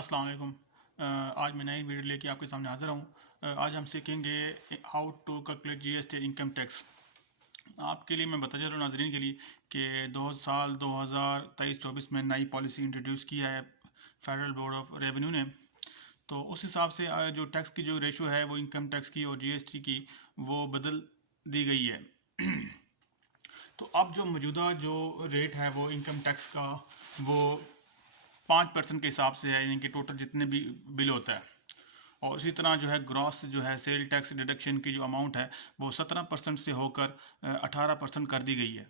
अस्सलाम वालेकुम। आज मैं नई वीडियो लेके आपके सामने हाज़िर हूँ। आज हम सीखेंगे how to calculate GST income tax. आपके लिए मैं बताता चलूँ नाज़रीन के लिए कि 2023-24 में नई पॉलिसी इंट्रोड्यूस किया है फेडरल बोर्ड ऑफ रेवेन्यू ने। तो उस हिसाब से जो टैक्स की जो रेशो है वो इनकम टैक्स की और जीएसटी की वो बदल दी गई है। तो अब जो मौजूदा जो रेट है वो इनकम टैक्स का वो 5% के हिसाब से है, यानी कि टोटल जितने भी बिल होता है। और इसी तरह जो है ग्रॉस जो है सेल टैक्स डिडक्शन की जो अमाउंट है वो 17% से होकर 18% कर दी गई है।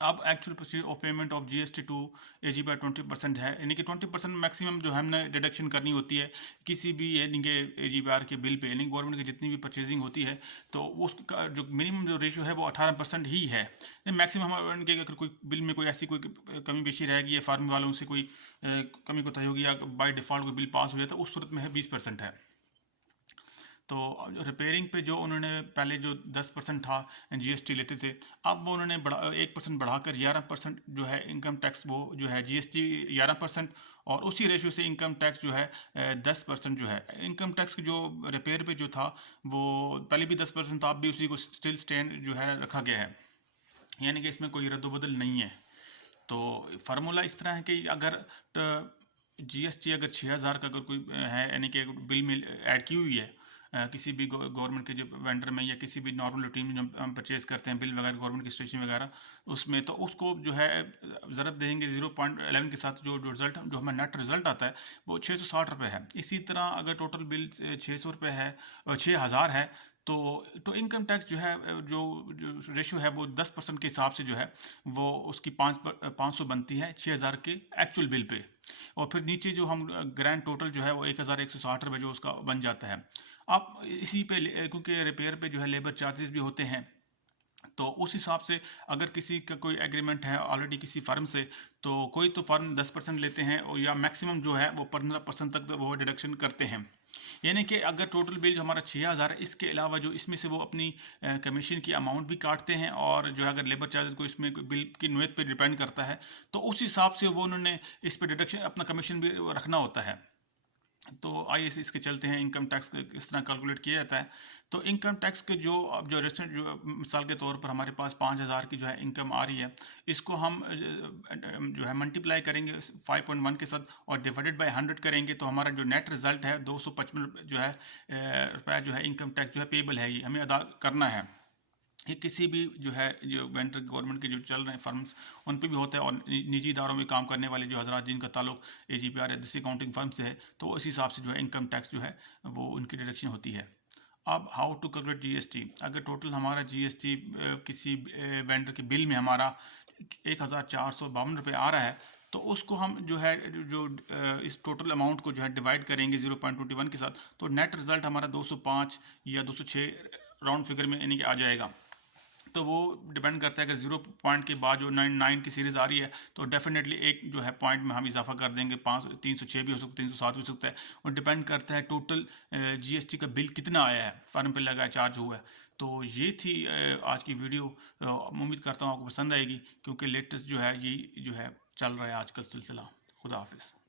अब actual procedure of payment of GST to AG by 20% है, यानी कि 20% मैक्सिमम जो हमने डिडक्शन करनी होती है किसी भी यानी कि एजीबीआर के बिल पे, यानी गवर्नमेंट की जितनी भी परचेजिंग होती है तो उसका जो मिनिमम जो रेशो है वो 18% ही है। मैक्सिमम हम अगर कोई बिल में कोई ऐसी कोई कमी पेशी रहेगी या फार्म वालों से कोई कमी कोताही होगी या बाई डिफ़ॉल्ट कोई बिल पास हो जाता है उस सूरत में है 20% है। तो रिपेयरिंग पे जो उन्होंने पहले जो 10% था जीएसटी लेते थे, अब वो उन्होंने 1% बढ़ाकर 11% जो है इनकम टैक्स वो जो है जीएसटी 11% और उसी रेशो से इनकम टैक्स जो है 10% जो है। इनकम टैक्स जो रिपेयर पे जो था वो पहले भी 10% था, अब भी उसी को स्टिल स्टैंड जो है रखा गया है, यानी कि इसमें कोई रद्दबदल नहीं है। तो फार्मूला इस तरह है कि अगर जीएसटी अगर 6000 का अगर कोई है, यानी कि बिल में ऐड की हुई है किसी भी गवर्नमेंट के जो वेंडर में या किसी भी नॉर्मल रूटीन में जो हम परचेज करते हैं बिल वगैरह गवर्नमेंट की स्टेशन वगैरह उसमें, तो उसको जो है ज़रब देंगे 0.11 के साथ जो रिजल्ट जो हमें नेट रिजल्ट आता है वो 660 रुपये है। इसी तरह अगर टोटल बिल 600 रुपये है 6000 है तो इनकम टैक्स जो है जो रेशो है वो 10% के हिसाब से जो है वो उसकी 500 बनती है 6000 के एक्चुअल बिल पे। और फिर नीचे जो हम ग्रैंड टोटल जो है वो 1160 रुपये जो उसका बन जाता है। अब इसी पे क्योंकि रिपेयर पे जो है लेबर चार्जेस भी होते हैं, तो उस हिसाब से अगर किसी का कोई एग्रीमेंट है ऑलरेडी किसी फर्म से तो कोई तो फर्म 10% लेते हैं और या मैक्सिमम जो है वो 15% तक वो डिडक्शन करते हैं। यानी कि अगर टोटल बिल जो हमारा 6000 है इसके अलावा जो इसमें से वो अपनी कमीशन की अमाउंट भी काटते हैं और जो है अगर लेबर चार्जेस को इसमें बिल की नोयत पे डिपेंड करता है तो उस हिसाब से वो उन्होंने इस पर डिडक्शन अपना कमीशन भी रखना होता है। तो आइए इसके चलते हैं इनकम टैक्स किस तरह कैलकुलेट किया जाता है। तो इनकम टैक्स के जो अब जो रिसेंट जो मिसाल के तौर पर हमारे पास 5000 की जो है इनकम आ रही है, इसको हम जो है मल्टीप्लाई करेंगे 5.1 के साथ और डिवाइडेड बाय 100 करेंगे तो हमारा जो नेट रिजल्ट है 255 जो है रुपया जो है इनकम टैक्स जो है पेबल है, ये हमें अदा करना है। ये किसी भी जो है जो वेंडर गवर्नमेंट के जो चल रहे हैं फर्म्स उन पे भी होता है और निजी इदारों में काम करने वाले जो हजरात जिनका ताल्लुक एजीपीआर या दूसरी अकाउंटिंग फर्म से है तो उस हिसाब से जो है इनकम टैक्स जो है वो उनकी डिडक्शन होती है। अब हाउ टू कैलकुलेट जीएसटी। अगर टोटल हमारा जीएसटी किसी वेंडर के बिल में हमारा 1452 रुपये आ रहा है तो उसको हम जो है जो इस टोटल अमाउंट को जो है डिवाइड करेंगे 0.21 के साथ तो नेट रिजल्ट हमारा 205 या 206 राउंड फिगर में यानी कि आ जाएगा। तो वो डिपेंड करता है कि 0 पॉइंट के बाद जो 99 की सीरीज़ आ रही है तो डेफिनेटली एक जो है पॉइंट में हम इजाफा कर देंगे, 306 भी हो सकता है 307 भी हो सकता है और डिपेंड करता है टोटल जीएसटी का बिल कितना आया है फर्म पे लगा है चार्ज हुआ है। तो ये थी आज की वीडियो। उम्मीद करता हूँ आपको पसंद आएगी क्योंकि लेटेस्ट जो है यही जो है चल रहा है आजकल सिलसिला। खुदा हाफिज़।